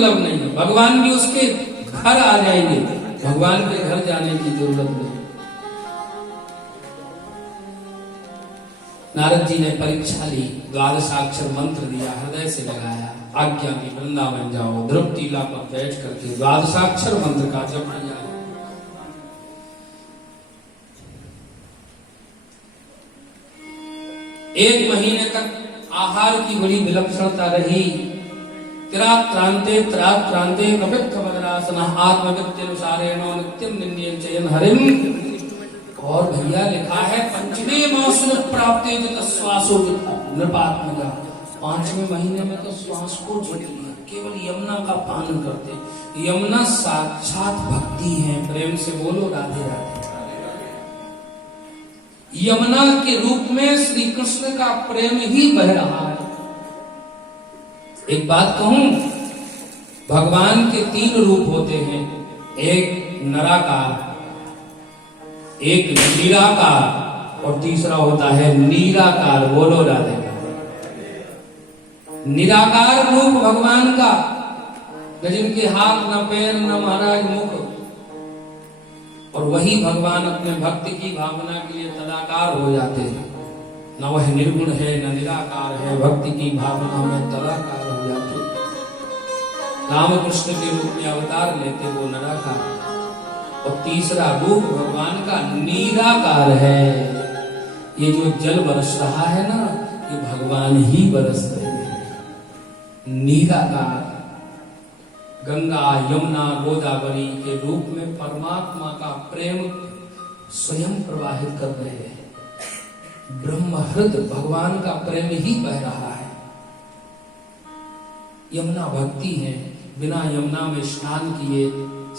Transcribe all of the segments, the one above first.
मतलब नहीं है। भगवान भी उसके घर आ जाएंगे, भगवान के घर जाने की जरूरत नहीं। नारद जी ने परीक्षा ली, द्वादशाक्षर मंत्र दिया, हृदय से लगाया, आज्ञा दी वृंदावन जाओ। ध्रुव टीला पर बैठ करके द्वादशाक्षर मंत्र का जप किया। एक महीने तक आहार की बड़ी विलक्षणता रही। त्रांते कपित्थ मदनासना आत्मविद्यानुसारेण नित्यम निंदयन् चयन हरिम। और भैया लिखा है पंचमे मास प्राप्ते तस्वासो नृपात्मजा। 5वें महीने में तो श्वास को जीत लिया, केवल यमुना का पान करते। यमुना साक्षात भक्ति है। प्रेम से बोलो राधे राधे। यमुना के रूप में श्री कृष्ण का प्रेम ही बह रहा है। एक बात कहूं, भगवान के 3 रूप होते हैं, एक नराकार, एक निराकार और तीसरा होता है नीराकार। बोलो राधे। निराकार रूप भगवान का, जिनके हाथ न पैर न महाराज मुख, और वही भगवान अपने भक्ति की भावना के लिए तदाकार हो जाते हैं। न वह निर्गुण है न निराकार है, भक्ति की भावना में तदाकार हो जाते हैं। रामकृष्ण के रूप में अवतार लेते वो निराकार, और तीसरा रूप भगवान का निराकार है। ये जो जल बरस रहा है ना, ये भगवान ही बरस रहे हैं। निराकार गंगा यमुना गोदावरी के रूप में परमात्मा का प्रेम स्वयं प्रवाहित कर रहे हैं। ब्रह्म हृदय भगवान का प्रेम ही बह रहा है। यमुना भक्ति है। बिना यमुना में स्नान किए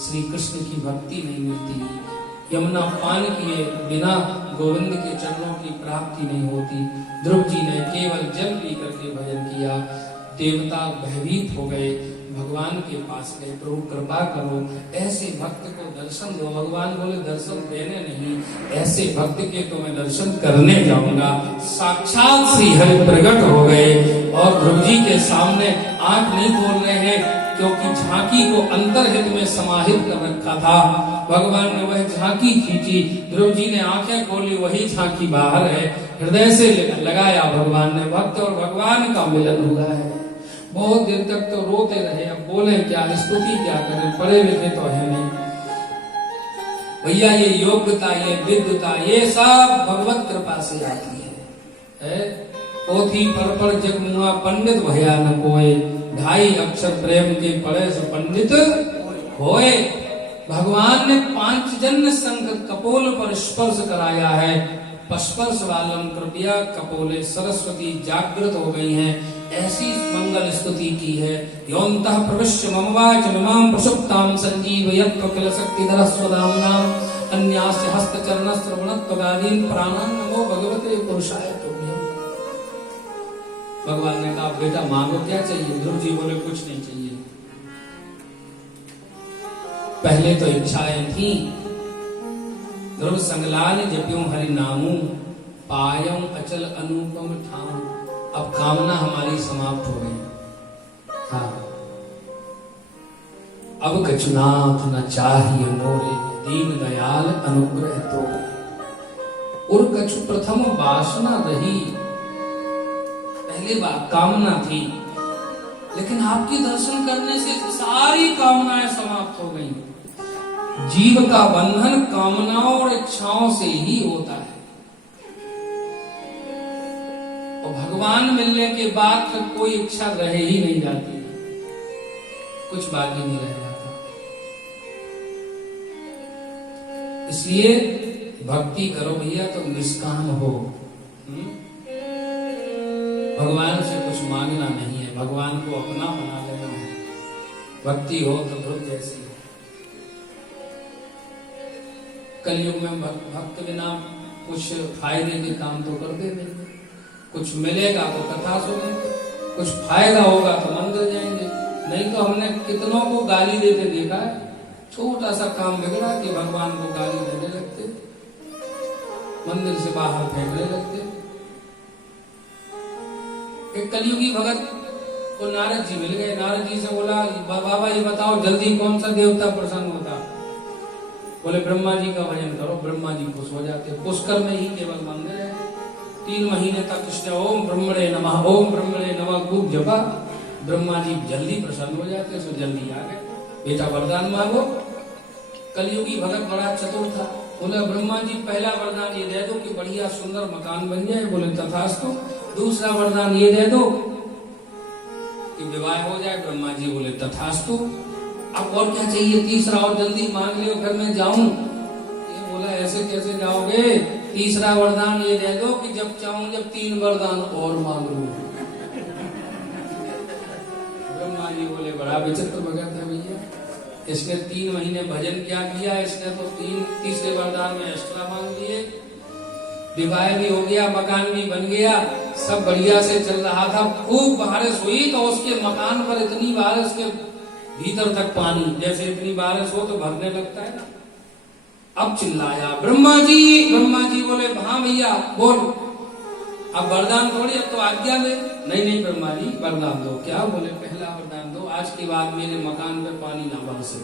श्री कृष्ण की भक्ति नहीं मिलती। यमुना पान किए बिना गोविंद के चरणों की प्राप्ति नहीं होती। ध्रुव जी ने केवल जल पी करके भजन किया। देवता भयभीत हो गए, भगवान के पास गए, प्रभु कृपा करो, ऐसे भक्त को दर्शन दो। भगवान बोले दर्शन देने नहीं, ऐसे भक्त के तो मैं दर्शन करने जाऊंगा। साक्षात श्री हरि प्रकट हो गए और ध्रुव जी के सामने आंख नहीं खोल रहे हैं, क्योंकि झांकी को अंतर्हित में समाहित कर रखा था। भगवान ने वह झांकी खींची, ध्रुव जी ने आंखें खोली, वही झांकी बाहर है। हृदय से लगाया भगवान ने, भक्त और भगवान का मिलन हुआ है। बहुत देर तक तो रोते रहे, अब बोले क्या, स्तुति क्या करें, पढ़े लिखे तो है नहीं। भैया ये योग्यता, ये विद्वता, ये सब भगवत कृपा से आती है। पोथी पर जग मुआ पंडित भया न कोय, 2.5 अक्षर प्रेम के पढ़े से पंडित होए। भगवान ने 5 जन्म संग कपोल पर स्पर्श कराया है। स्पर्श वालम कृपया कपोले, सरस्वती जागृत हो गई हैं। ऐसी मंगल स्तुति की है। योन्तः प्रविश्य मम वाच इमां प्रसुप्तां संजीवयत्व किल शक्तिधर स्वधाम्नाम् अन्यास्य हस्तचरण श्रवणत्वगादीन् प्राणान् नमो भगवते पुरुषाय तुभ्यम्। भगवान ने कहा बेटा मांगो क्या चाहिए। ध्रुव जी बोले कुछ नहीं चाहिए। पहले तो इच्छाएं थी। ध्रुव संगलान जप्यों हरि नामू, पायम अचल अनुपम ठाम। अब कामना हमारी समाप्त हो गई। हाँ, अब कछुनाथ न चाहिए मोरे, दीन दयाल अनुग्रह तो। और कछु प्रथम वासना रही। पहले बात कामना थी, लेकिन आपके दर्शन करने से सारी कामनाएं समाप्त हो गई। जीव का बंधन कामनाओं और इच्छाओं से ही होता है, और भगवान मिलने के बाद फिर कोई इच्छा रह ही नहीं जाती, कुछ बाकी नहीं रह जाता। इसलिए भक्ति करो भैया तो निष्काम हो। भगवान से कुछ मांगना नहीं है, भगवान को अपना बना लेना है। भक्ति हो तो ध्रुव जैसी। कलयुग में भक्त बिना कुछ फायदे के काम तो करते नहीं। कुछ मिलेगा तो कथा सुनेंगे, कुछ फायदा होगा तो मंदिर जाएंगे। नहीं तो हमने कितनों को गाली देते देखा है। छोटा सा काम बिगड़ा कि भगवान को गाली देने लगते, मंदिर से बाहर फेंकने लगते। एक कलयुगी भगत तो नारद जी मिल गए। नारद जी से बोला बाबा ये बताओ जल्दी कौन सा देवता प्रसन्न होता? बोले ब्रह्मा जी का भजन करो, ब्रह्मा जी खुश हो जाते। पुष्कर में ही केवल मंदिर है। 3 महीने तक कृष्ण ओम ब्रह्मणे नमः ओम ब्रह्मणे नमः खूब जपा, ब्रह्मा जी जल्दी प्रसन्न हो जाते। सो जल्दी आ गए, बेटा वरदान मांगो। कलयुगी भगत बड़ा चतुर था। बोला ब्रह्मा जी पहला वरदान ये दे दो कि बढ़िया सुंदर मकान बन जाए। बोले तथास्तु। दूसरा वरदान ये दे दो कि विवाह हो जाए। ब्रह्मा जी बोले तथास्तु। अब और क्या चाहिए? तीसरा और जल्दी मांग लियो फिर मैं जाऊं। ये बोला ऐसे कैसे जाओगे? तीसरा वरदान ये दे दो कि जब चाहूं जब 3 वरदान और मांग लूं। ब्रह्मा जी बोले बड़ा विचित्र भगत है भैया, इसने 3 महीने भजन क्या किया, इसने तो तीसरे वरदान में एक्स्ट्रा मांग लिए। विवाह भी हो गया, मकान भी बन गया, सब बढ़िया से चल रहा था। खूब बारिश हुई तो उसके मकान पर इतनी बारिश के भीतर तक पानी, जैसे इतनी बारिश हो तो भरने लगता है ना। अब चिल्लाया ब्रह्मा जी। ब्रह्मा जी बोले हाँ भैया बोल। अब वरदान थोड़ी, अब तो आज्ञा दे। नहीं नहीं ब्रह्मा जी वरदान दो। क्या? बोले पहला वरदान दो आज के बाद मेरे मकान पे पानी ना बरसे।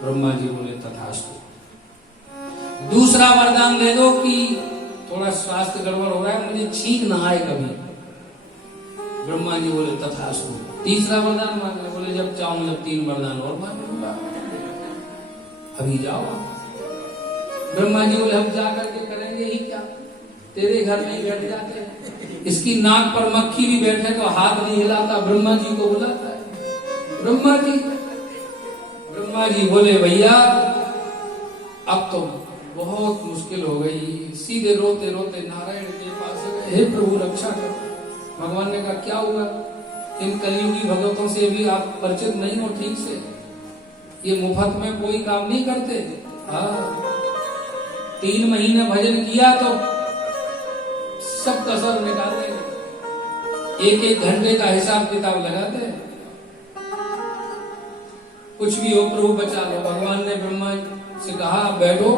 ब्रह्मा जी बोले तथास्तु। दूसरा वरदान दे दो कि थोड़ा स्वास्थ्य गड़बड़ हो रहा है, मुझे छींक ना आए कभी। ब्रह्मा जी बोले तथास्तु। तीसरा वरदान मांगे। बोले जब चाहूं जब 3 वरदान और मांग लूंगा, अभी जाओ। ब्रह्मा जी बोले हम जा करके करेंगे ही क्या, तेरे घर में बैठ जाते। इसकी नाक पर मक्खी भी बैठे तो हाथ नहीं हिलाता, ब्रह्मा जी को बुलाता है। ब्रह्मा जी बोले भैया अब तो बहुत मुश्किल हो गई। सीधे रोते रोते नारायण के पास गए, हे प्रभु रक्षा करो। भगवान ने कहा क्या हुआ? इन कलयुगी भगतों से भी आप परिचित नहीं हो ठीक से, ये मुफ्त में कोई काम नहीं करते। 3 महीने भजन किया तो सब कसर निकाल देंगे, 1-1 घंटे का हिसाब किताब लगाते हैं। कुछ भी हो प्रभु बचा लो। भगवान ने ब्रह्मा से कहा बैठो,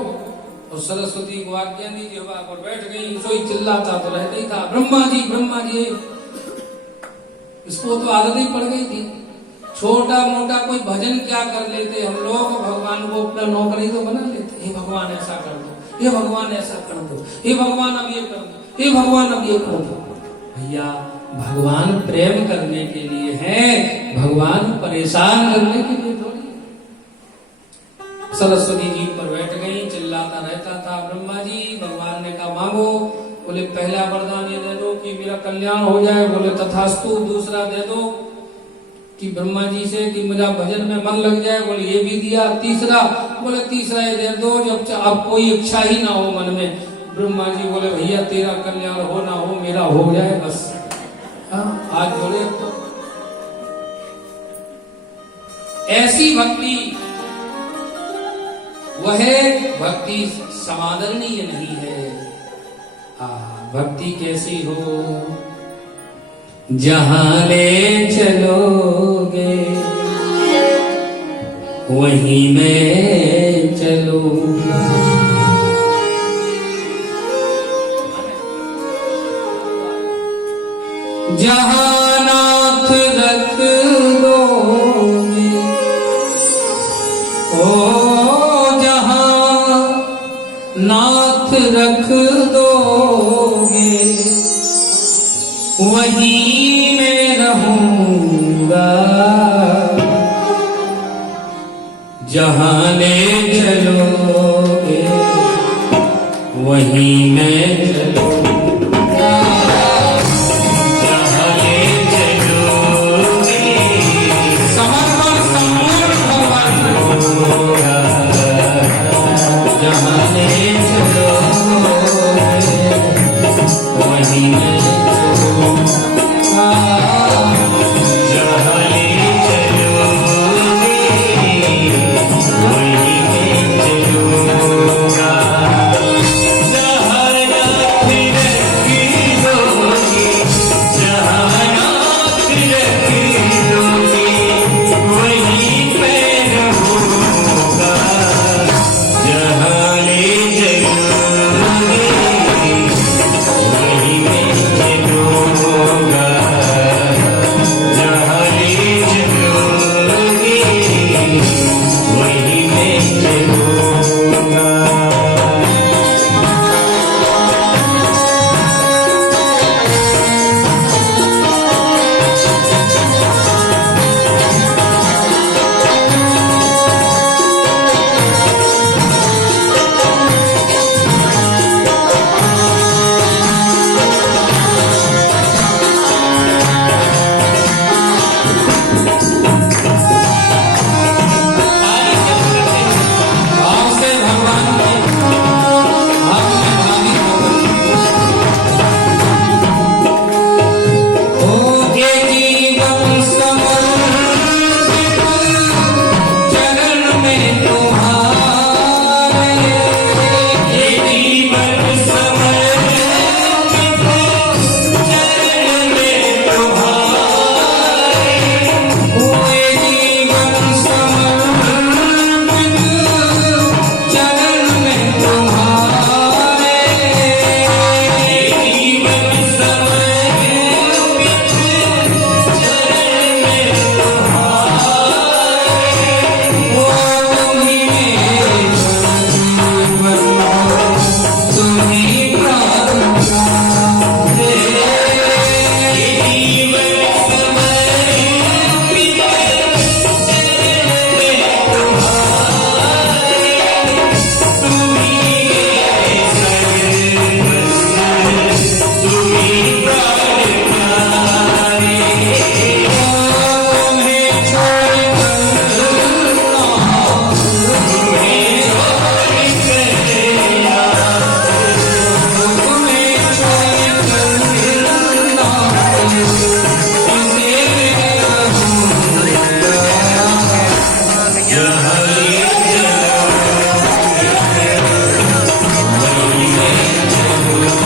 और सरस्वती को आज्ञा दी जेवा पर बैठ गई। सोई चिल्लाता तो रहता ही था ब्रह्मा जी। इसको तो आदत ही पड़ गई थी। छोटा मोटा कोई भजन क्या कर लेते हम लोग, भगवान को अपना नौकरी तो बना लेते। हे भगवान ऐसा कर दो, हे भगवान ऐसा कर दो, हे भगवान अब ये कर दो, हे भगवान अब ये कर दो। भैया भगवान प्रेम करने के लिए है, भगवान परेशान करने के लिए थोड़ी। सरस्वती जी पर बैठ गई, चिल्लाता रहता था ब्रह्मा जी। भगवान ने कहा मांगो। बोले पहला वरदान ये दे दो कि मेरा कल्याण हो जाए। बोले तथास्तु। दूसरा दे दो कि ब्रह्मा जी से कि मुझे भजन में मन लग जाए। बोले ये भी दिया। तीसरा? बोले तीसरा ये दे दो जब अब कोई इच्छा ही ना हो मन में। ब्रह्मा जी बोले भैया तेरा कल्याण हो ना हो मेरा हो जाए बस। आज बोले तो ऐसी भक्ति वह भक्ति समादरणीय नहीं है। भक्ति कैसी हो? जहां ले चलोगे वहीं मैं चलूंगा। जहां नाथ रख दोगे, ओ जहां नाथ रख दोगे वहीं मैं रहूंगा। जहां ले चलोगे वहीं मैं चलूंगा। जहां ले चलोगे समर्पण संपूर्ण होगा। जहां ले चलोगे वहीं मैं जहाँ यः